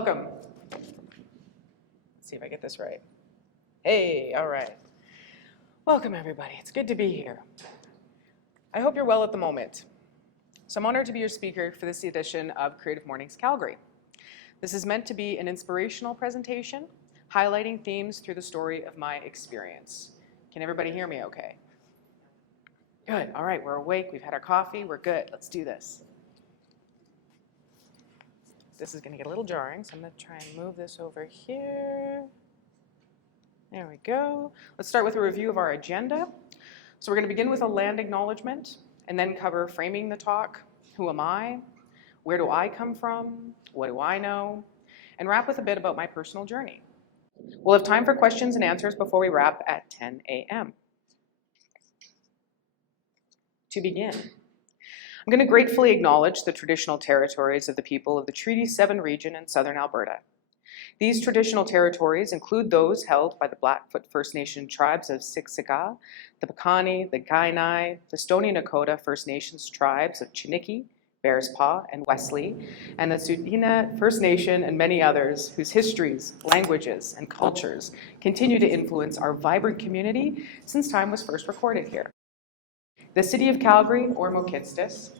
Welcome. Let's see if I get this right. Hey, all right. Welcome, everybody. It's good to be here. I hope you're well at the moment. So I'm honored to be your speaker for this edition of Creative Mornings Calgary. This is meant to be an inspirational presentation, highlighting themes through the story of my experience. Can everybody hear me okay? Good. All right, we're awake. We've had our coffee. We're good. Let's do this. This is going to get a little jarring, so I'm going to try and move this over here. There we go. Let's start with a review of our agenda. So we're going to begin with a land acknowledgement and then cover framing the talk, who am I, where do I come from, what do I know, and wrap with a bit about my personal journey. We'll have time for questions and answers before we wrap at 10 a.m. To begin, I'm going to gratefully acknowledge the traditional territories of the people of the Treaty 7 region in southern Alberta. These traditional territories include those held by the Blackfoot First Nation tribes of Siksika, the Piikani, the Kainai, the Stoney Nakoda First Nations tribes of Chiniki, Bearspaw, and Wesley, and the Tsuut'ina First Nation and many others whose histories, languages, and cultures continue to influence our vibrant community since time was first recorded here. The city of Calgary, or Mohkinstsis,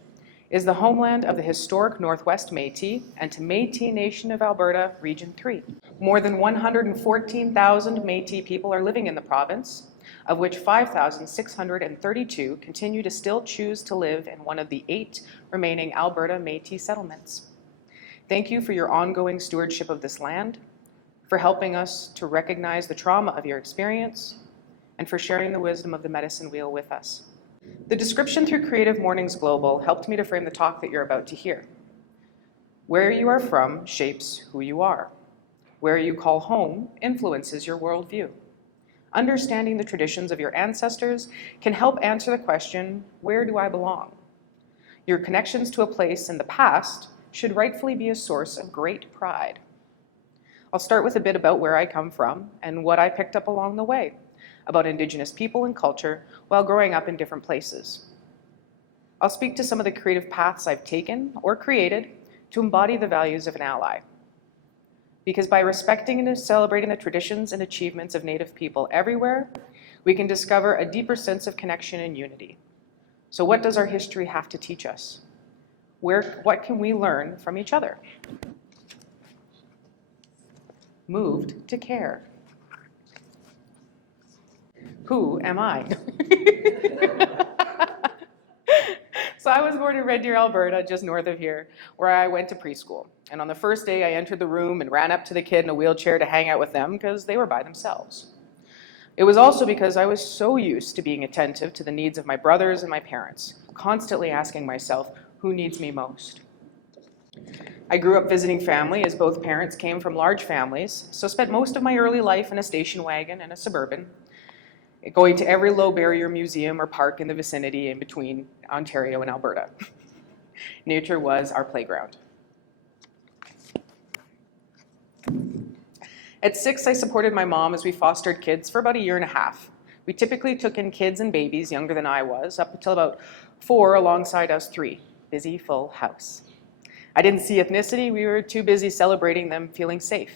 is the homeland of the historic Northwest Métis and to Métis Nation of Alberta, Region 3. More than 114,000 Métis people are living in the province, of which 5,632 continue to still choose to live in one of the 8 remaining Alberta Métis settlements. Thank you for your ongoing stewardship of this land, for helping us to recognize the trauma of your experience, and for sharing the wisdom of the medicine wheel with us. The description through Creative Mornings Global helped me to frame the talk that you're about to hear. Where you are from shapes who you are. Where you call home influences your worldview. Understanding the traditions of your ancestors can help answer the question, where do I belong? Your connections to a place in the past should rightfully be a source of great pride. I'll start with a bit about where I come from and what I picked up along the way about Indigenous people and culture while growing up in different places. I'll speak to some of the creative paths I've taken or created to embody the values of an ally. Because by respecting and celebrating the traditions and achievements of Native people everywhere, we can discover a deeper sense of connection and unity. So what does our history have to teach us? What can we learn from each other? Moved to care. Who am I? So I was born in Red Deer, Alberta, just north of here, where I went to preschool. And on the first day, I entered the room and ran up to the kid in a wheelchair to hang out with them because they were by themselves. It was also because I was so used to being attentive to the needs of my brothers and my parents, constantly asking myself, who needs me most? I grew up visiting family as both parents came from large families, so spent most of my early life in a station wagon and a Suburban, going to every low barrier museum or park in the vicinity in between Ontario and Alberta. Nature was our playground. At 6, I supported my mom as we fostered kids for about a year and a half. We typically took in kids and babies younger than I was, up until about 4 alongside us 3. Busy, full house. I didn't see ethnicity. We were too busy celebrating them feeling safe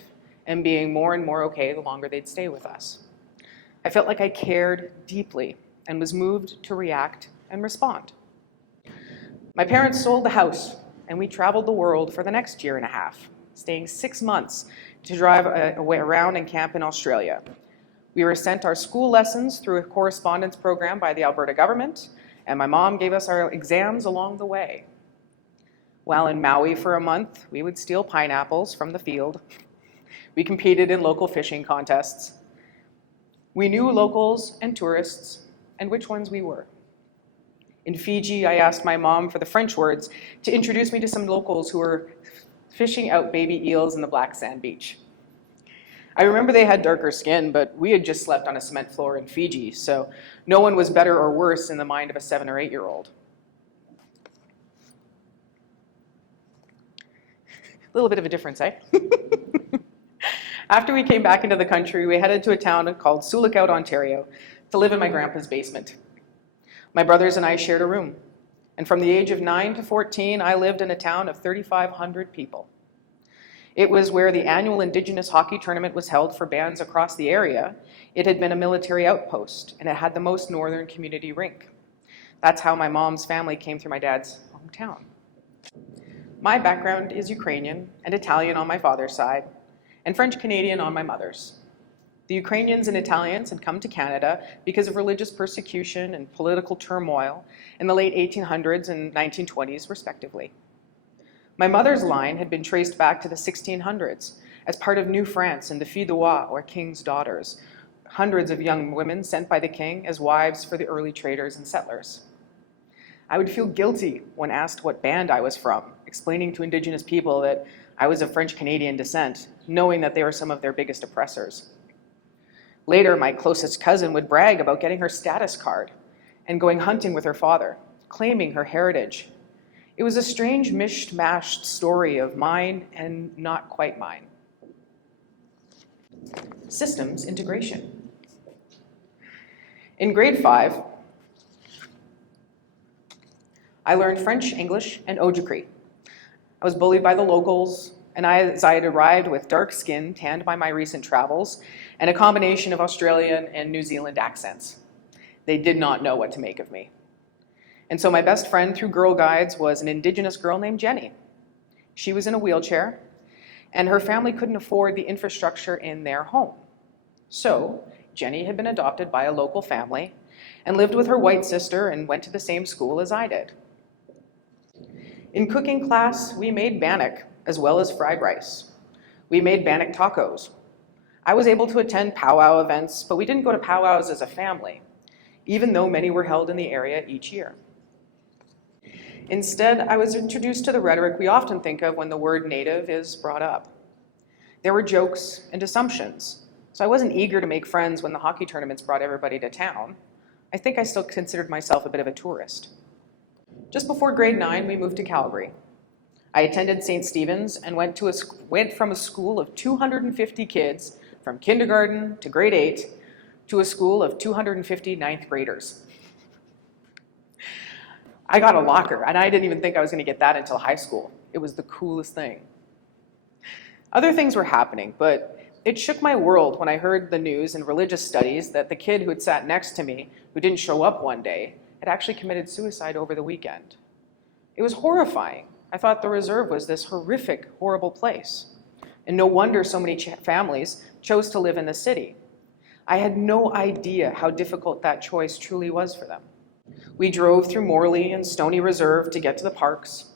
and being more and more okay the longer they'd stay with us. I felt like I cared deeply and was moved to react and respond. My parents sold the house and we traveled the world for the next year and a half, staying 6 months to drive around and camp in Australia. We were sent our school lessons through a correspondence program by the Alberta government, and my mom gave us our exams along the way. While in Maui for a month, we would steal pineapples from the field. We competed in local fishing contests. We knew locals and tourists and which ones we were. In Fiji, I asked my mom for the French words to introduce me to some locals who were fishing out baby eels in the black sand beach. I remember they had darker skin, but we had just slept on a cement floor in Fiji, so no one was better or worse in the mind of a 7 or 8-year-old. A little bit of a difference, eh? After we came back into the country, we headed to a town called Sulikout, Ontario, to live in my grandpa's basement. My brothers and I shared a room, and from the age of 9 to 14, I lived in a town of 3,500 people. It was where the annual Indigenous hockey tournament was held for bands across the area. It had been a military outpost, and it had the most northern community rink. That's how my mom's family came through my dad's hometown. My background is Ukrainian and Italian on my father's side, and French-Canadian on my mother's. The Ukrainians and Italians had come to Canada because of religious persecution and political turmoil in the late 1800s and 1920s, respectively. My mother's line had been traced back to the 1600s as part of New France and the filles du roi, or king's daughters, hundreds of young women sent by the king as wives for the early traders and settlers. I would feel guilty when asked what band I was from, explaining to Indigenous people that I was of French-Canadian descent, knowing that they were some of their biggest oppressors. Later, my closest cousin would brag about getting her status card and going hunting with her father, claiming her heritage. It was a strange mishmashed story of mine and not quite mine. Systems integration. In grade 5, I learned French, English, and Ojibwe. I was bullied by the locals, and as I had arrived with dark skin, tanned by my recent travels, and a combination of Australian and New Zealand accents. They did not know what to make of me. And so my best friend through Girl Guides was an Indigenous girl named Jenny. She was in a wheelchair, and her family couldn't afford the infrastructure in their home. So Jenny had been adopted by a local family and lived with her white sister and went to the same school as I did. In cooking class, we made bannock as well as fried rice. We made bannock tacos. I was able to attend powwow events, but we didn't go to powwows as a family, even though many were held in the area each year. Instead, I was introduced to the rhetoric we often think of when the word Native is brought up. There were jokes and assumptions, so I wasn't eager to make friends when the hockey tournaments brought everybody to town. I think I still considered myself a bit of a tourist. Just before grade 9, we moved to Calgary. I attended St. Stephen's and went from a school of 250 kids from kindergarten to grade 8 to a school of 250 ninth graders. I got a locker, and I didn't even think I was going to get that until high school. It was the coolest thing. Other things were happening, but it shook my world when I heard the news and religious studies that the kid who had sat next to me, who didn't show up one day, had actually committed suicide over the weekend. It was horrifying. I thought the reserve was this horrific, horrible place. And no wonder so many families chose to live in the city. I had no idea how difficult that choice truly was for them. We drove through Morley and Stony Reserve to get to the parks.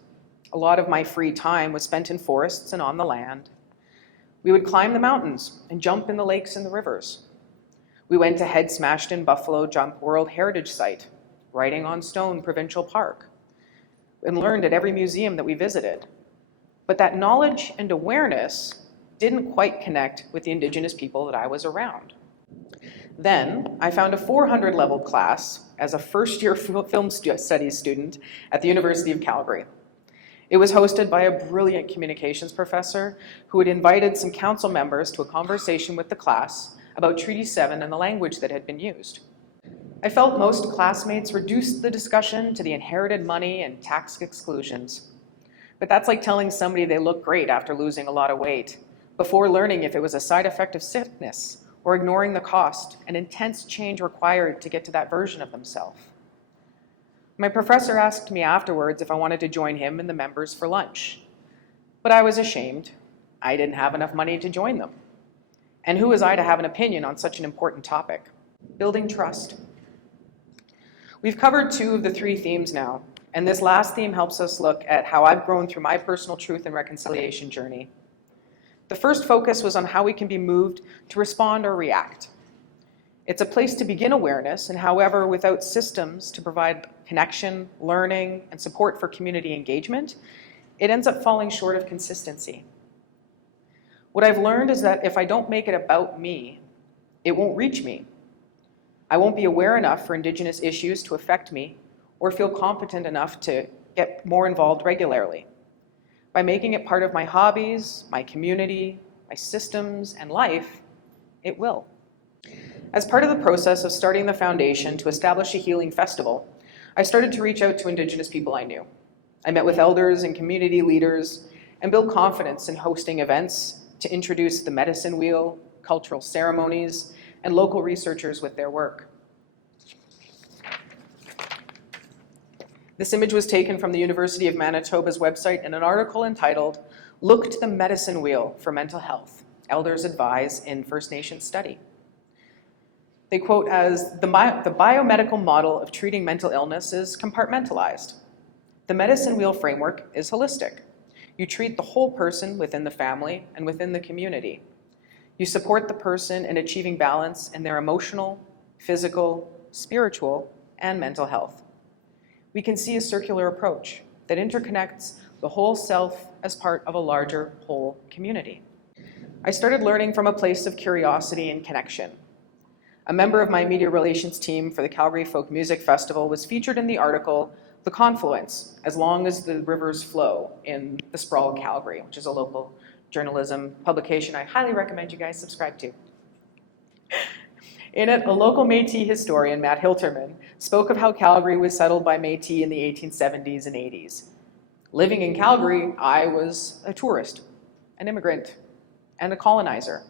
A lot of my free time was spent in forests and on the land. We would climb the mountains and jump in the lakes and the rivers. We went to Head Smashed in Buffalo Jump World Heritage Site, Writing on Stone Provincial Park, and learned at every museum that we visited. But that knowledge and awareness didn't quite connect with the Indigenous people that I was around. Then I found a 400 level class as a first-year film studies student at the University of Calgary. It was hosted by a brilliant communications professor who had invited some council members to a conversation with the class about Treaty 7 and the language that had been used. I felt most classmates reduced the discussion to the inherited money and tax exclusions. But that's like telling somebody they look great after losing a lot of weight, before learning if it was a side effect of sickness, or ignoring the cost and intense change required to get to that version of themselves. My professor asked me afterwards if I wanted to join him and the members for lunch. But I was ashamed. I didn't have enough money to join them. And who was I to have an opinion on such an important topic? Building trust. We've covered 2 of the 3 themes now, and this last theme helps us look at how I've grown through my personal truth and reconciliation journey. The first focus was on how we can be moved to respond or react. It's a place to begin awareness, and however, without systems to provide connection, learning, and support for community engagement, it ends up falling short of consistency. What I've learned is that if I don't make it about me, it won't reach me. I won't be aware enough for Indigenous issues to affect me or feel competent enough to get more involved regularly. By making it part of my hobbies, my community, my systems, and life, it will. As part of the process of starting the foundation to establish a healing festival, I started to reach out to Indigenous people I knew. I met with elders and community leaders, and build confidence in hosting events to introduce the medicine wheel, cultural ceremonies, and local researchers with their work. This image was taken from the University of Manitoba's website in an article entitled, "Look to the Medicine Wheel for Mental Health, Elders Advise in First Nations Study." They quote as, the biomedical model of treating mental illness is compartmentalized. The medicine wheel framework is holistic. You treat the whole person within the family and within the community. You support the person in achieving balance in their emotional, physical, spiritual, and mental health. We can see a circular approach that interconnects the whole self as part of a larger whole community. I started learning from a place of curiosity and connection. A member of my media relations team for the Calgary Folk Music Festival was featured in the article, "The Confluence, As Long as the Rivers Flow," in The Sprawl, Calgary, which is a local journalism publication I highly recommend you guys subscribe to. In it, a local Métis historian, Matt Hilterman, spoke of how Calgary was settled by Métis in the 1870s and 80s. Living in Calgary, I was a tourist, an immigrant, and a colonizer.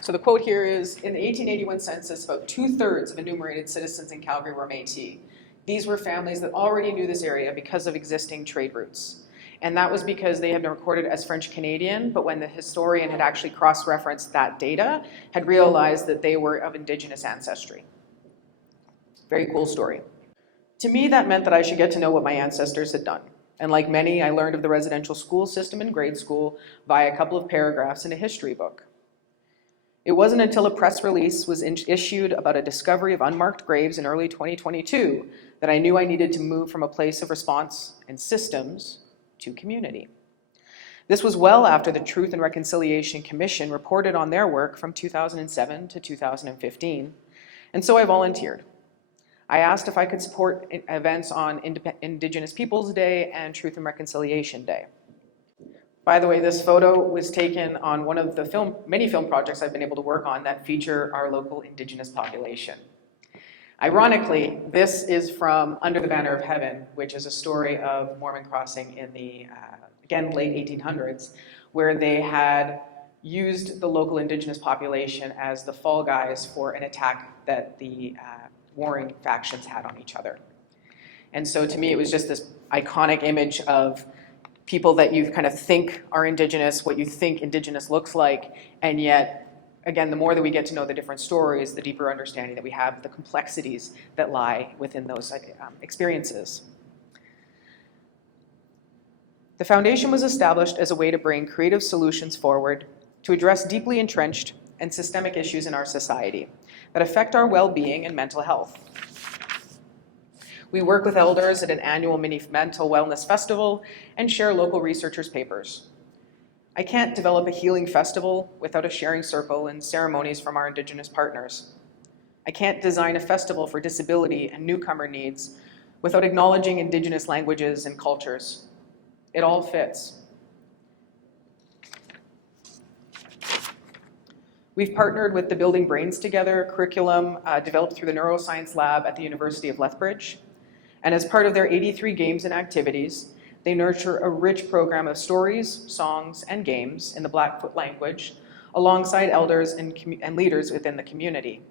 So the quote here is, in the 1881 census, about 2/3 of enumerated citizens in Calgary were Métis. These were families that already knew this area because of existing trade routes. And that was because they had been recorded as French Canadian, but when the historian had actually cross-referenced that data, had realized that they were of Indigenous ancestry. Very cool story. To me, that meant that I should get to know what my ancestors had done. And like many, I learned of the residential school system in grade school via a couple of paragraphs in a history book. It wasn't until a press release was issued about a discovery of unmarked graves in early 2022 that I knew I needed to move from a place of response and systems to community. This was well after the Truth and Reconciliation Commission reported on their work from 2007 to 2015, and so I volunteered. I asked if I could support events on Indigenous Peoples Day and Truth and Reconciliation Day. By the way, this photo was taken on one of the many film projects I've been able to work on that feature our local Indigenous population. Ironically, this is from Under the Banner of Heaven, which is a story of Mormon crossing in the, again, late 1800s, where they had used the local Indigenous population as the fall guys for an attack that the warring factions had on each other. And so to me, it was just this iconic image of people that you kind of think are Indigenous, what you think Indigenous looks like, and yet, again, the more that we get to know the different stories, the deeper understanding that we have, the complexities that lie within those experiences. The foundation was established as a way to bring creative solutions forward to address deeply entrenched and systemic issues in our society that affect our well-being and mental health. We work with elders at an annual mini mental wellness festival and share local researchers' papers. I can't develop a healing festival without a sharing circle and ceremonies from our Indigenous partners. I can't design a festival for disability and newcomer needs without acknowledging Indigenous languages and cultures. It all fits. We've partnered with the Building Brains Together curriculum developed through the Neuroscience Lab at the University of Lethbridge. And as part of their 83 games and activities, they nurture a rich program of stories, songs, and games in the Blackfoot language alongside elders and leaders within the community.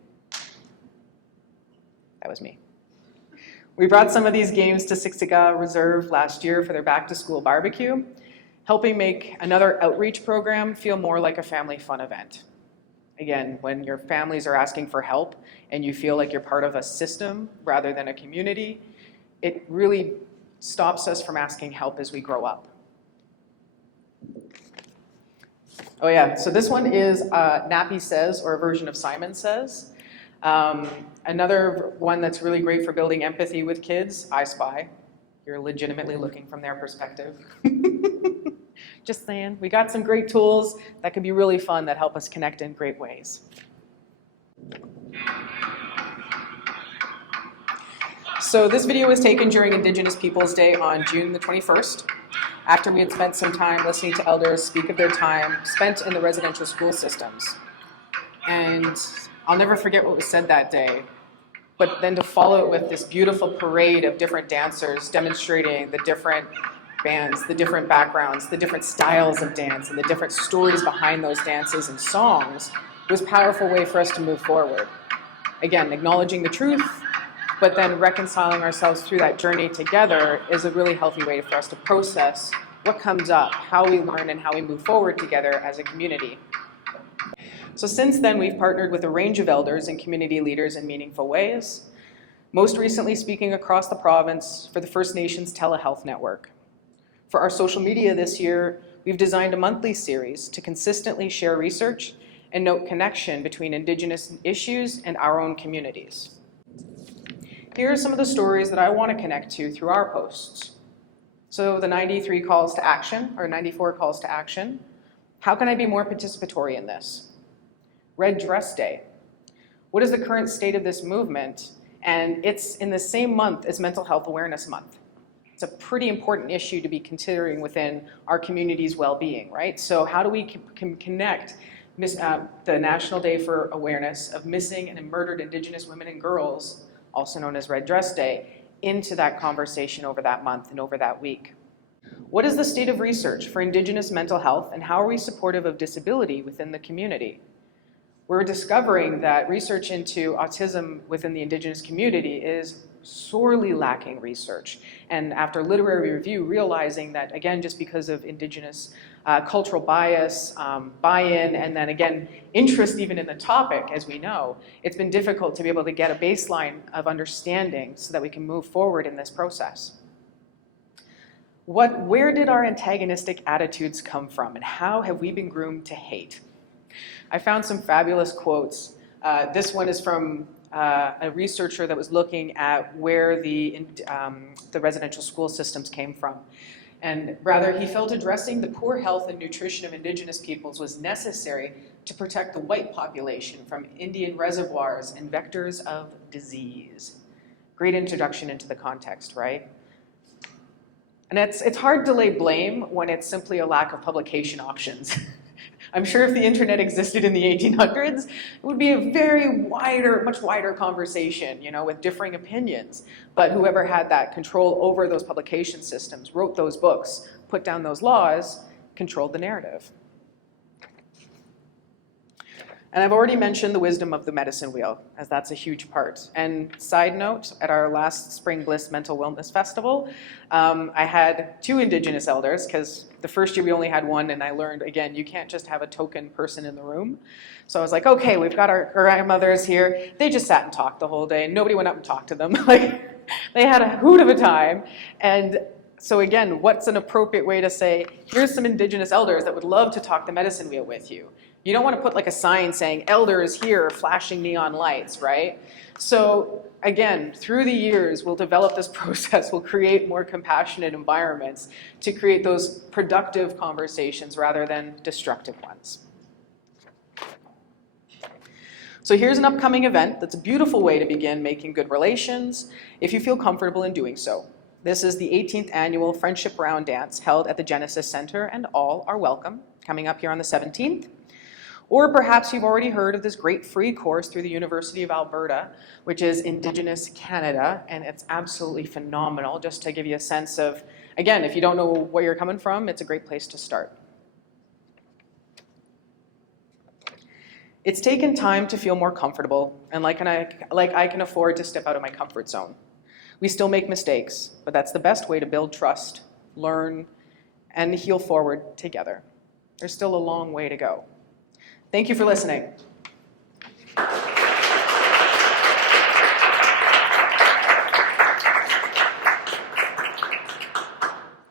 That was me. We brought some of these games to Siksika Reserve last year for their back-to-school barbecue, helping make another outreach program feel more like a family fun event. Again, when your families are asking for help and you feel like you're part of a system rather than a community, it really stops us from asking help as we grow up. Oh yeah, so this one is Nappy Says, or a version of Simon Says. Another one that's really great for building empathy with kids, I Spy. You're legitimately looking from their perspective. Just saying, we got some great tools that can be really fun that help us connect in great ways. So this video was taken during Indigenous Peoples Day on June the 21st, after we had spent some time listening to elders speak of their time spent in the residential school systems. And I'll never forget what was said that day, but then to follow it with this beautiful parade of different dancers demonstrating the different bands, the different backgrounds, the different styles of dance, and the different stories behind those dances and songs was a powerful way for us to move forward. Again, acknowledging the truth, but then reconciling ourselves through that journey together is a really healthy way for us to process what comes up, how we learn, and how we move forward together as a community. So since then, we've partnered with a range of elders and community leaders in meaningful ways, most recently speaking across the province for the First Nations Telehealth Network. For our social media this year, we've designed a monthly series to consistently share research and note connection between Indigenous issues and our own communities. Here are some of the stories that I want to connect to through our posts. So the 93 calls to action, or 94 calls to action. How can I be more participatory in this? Red Dress Day. What is the current state of this movement? And it's in the same month as Mental Health Awareness Month. It's a pretty important issue to be considering within our community's well-being, right? So how do we connect the National Day for Awareness of Missing and Murdered Indigenous Women and Girls, also known as Red Dress Day, into that conversation over that month and over that week? What is the state of research for Indigenous mental health, and how are we supportive of disability within the community? We're discovering that research into autism within the Indigenous community is sorely lacking research. And after literary review, realizing that, again, just because of Indigenous cultural bias, buy-in, and then again, interest even in the topic, as we know, it's been difficult to be able to get a baseline of understanding so that we can move forward in this process. Where did our antagonistic attitudes come from, and how have we been groomed to hate? I found some fabulous quotes. This one is from a researcher that was looking at where the residential school systems came from. And rather, he felt addressing the poor health and nutrition of Indigenous peoples was necessary to protect the white population from Indian reservoirs and vectors of disease. Great introduction into the context, right? And it's hard to lay blame when it's simply a lack of publication options. I'm sure if the internet existed in the 1800s, it would be a much wider conversation, with differing opinions. But whoever had that control over those publication systems, wrote those books, put down those laws, controlled the narrative. And I've already mentioned the wisdom of the medicine wheel, as that's a huge part. And side note, at our last Spring Bliss Mental Wellness Festival, I had 2 Indigenous elders, because the first year we only had 1, and I learned, again, you can't just have a token person in the room. So I was like, okay, we've got our grandmothers here. They just sat and talked the whole day, and nobody went up and talked to them. They had a hoot of a time. And so again, what's an appropriate way to say, here's some Indigenous elders that would love to talk the medicine wheel with you? You don't want to put a sign saying, elders here, flashing neon lights, right? So again, through the years, we'll develop this process, we'll create more compassionate environments to create those productive conversations rather than destructive ones. So here's an upcoming event that's a beautiful way to begin making good relations, if you feel comfortable in doing so. This is the 18th annual Friendship Round Dance held at the Genesis Center, and all are welcome, coming up here on the 17th. Or perhaps you've already heard of this great free course through the University of Alberta, which is Indigenous Canada, and it's absolutely phenomenal. Just to give you a sense of, again, if you don't know where you're coming from, it's a great place to start. It's taken time to feel more comfortable, and I can afford to step out of my comfort zone. We still make mistakes, but that's the best way to build trust, learn, and heal forward together. There's still a long way to go. Thank you for listening.